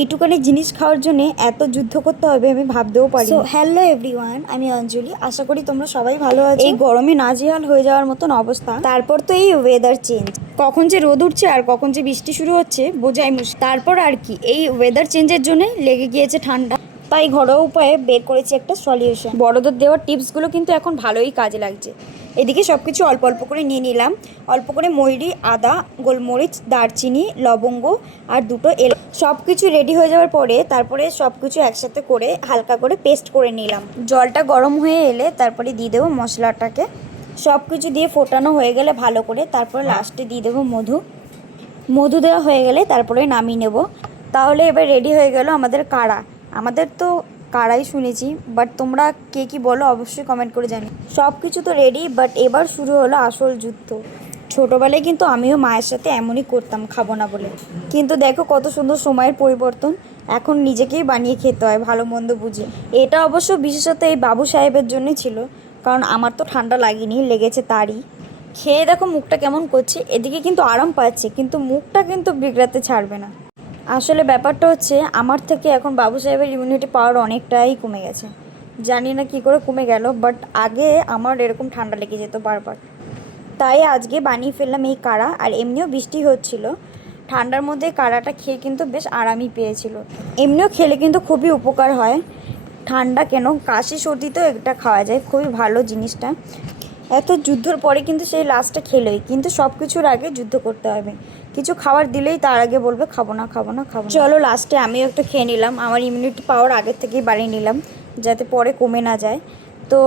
এইটুকানি জিনিস খাওয়ার জন্য এত যুদ্ধ করতে হবে আমি ভাবতেও পারি। সো হ্যালো এভরিওয়ান, আমি অঞ্জলি। আশা করি তোমরা সবাই ভালো আছো। এই গরমে নাজেহাল হয়ে যাওয়ার মতন অবস্থা। তারপর তো এই ওয়েদার চেঞ্জ, কখন যে রোদ উঠছে আর কখন যে বৃষ্টি শুরু হচ্ছে বোঝাই মুশকিল। তারপর আর কি, এই ওয়েদার চেঞ্জের জন্য লেগে গিয়েছে ঠান্ডা। তাই ঘরোয়া উপায়ে বের করেছি একটা সলিউশন। বড়দের দেওয়ার টিপসগুলো কিন্তু এখন ভালোই কাজে লাগছে। এদিকে সব কিছু অল্প অল্প করে নিয়ে নিলাম। অল্প করে মৌরি, আদা, গোলমরিচ, দারচিনি, লবঙ্গ আর দুটো সব কিছু রেডি হয়ে যাওয়ার পরে তারপরে সব কিছু একসাথে করে হালকা করে পেস্ট করে নিলাম। জলটা গরম হয়ে এলে তারপরে দিয়ে দেবো মশলাটাকে। সব কিছু দিয়ে ফোটানো হয়ে গেলে ভালো করে তারপরে লাস্টে দিয়ে দেবো মধু। মধু দেওয়া হয়ে গেলে তারপরে নামিয়ে নেব। তাহলে এবার রেডি হয়ে গেল আমাদের কাড়া। আমাদের তো কাড়াই শুনেছি, বাট তোমরা কে কী বলো অবশ্যই কমেন্ট করে জানি। সব কিছু তো রেডি, বাট এবার শুরু হলো আসল যুদ্ধ। ছোটোবেলায় কিন্তু আমিও মায়ের সাথে এমনই করতাম খাবো না বলে, কিন্তু দেখো কত সুন্দর সময়ের পরিবর্তন। এখন নিজেকেই বানিয়ে খেতে হয় ভালো মন্দ বুঝে। এটা অবশ্য বিশেষত এই বাবু সাহেবের জন্যই ছিল, কারণ আমার তো ঠান্ডা লাগেনি, লেগেছে তারই। খেয়ে দেখো মুখটা কেমন করছে। এদিকে কিন্তু আরাম পাচ্ছে, কিন্তু মুখটা কিন্তু বিগড়াতে ছাড়বে না। আসলে ব্যাপারটা হচ্ছে আমার থেকে এখন বাবু সাহেবের ইমিউনিটি পাওয়ার অনেকটাই কমে গেছে। জানি না কী করে কমে গেল, বাট আগে আমার এরকম ঠান্ডা লেগে যেত বারবার। তাই আজকে বানিয়ে ফেললাম এই কাড়া। আর এমনিও বৃষ্টি হচ্ছিল, ঠান্ডার মধ্যে কাড়াটা খেয়ে কিন্তু বেশ আরামই পেয়েছিল। এমনিও খেলে কিন্তু খুবই উপকার হয়। ঠান্ডা কেন, কাশি সর্দিতেও এটা খাওয়া যায়, খুবই ভালো জিনিসটা। এত যুদ্ধর পরে কিন্তু সেই লাস্টে খেলোই, কিন্তু সব কিছুর আগে যুদ্ধ করতে হবে। কিছু খাবার দিলেই তার আগে বলবে খাবো না খাবো না খাবো না। চলো লাস্টে আমিও একটু খেয়ে নিলাম। আমার ইমিউনিটি পাওয়ার আগের থেকেই বাড়িয়ে নিলাম, যাতে পরে কমে না যায়। তো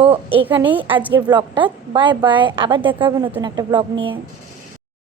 এখানেই আজকের ব্লগটা। বাই বাই, আবার দেখা হবে নতুন একটা ব্লগ নিয়ে।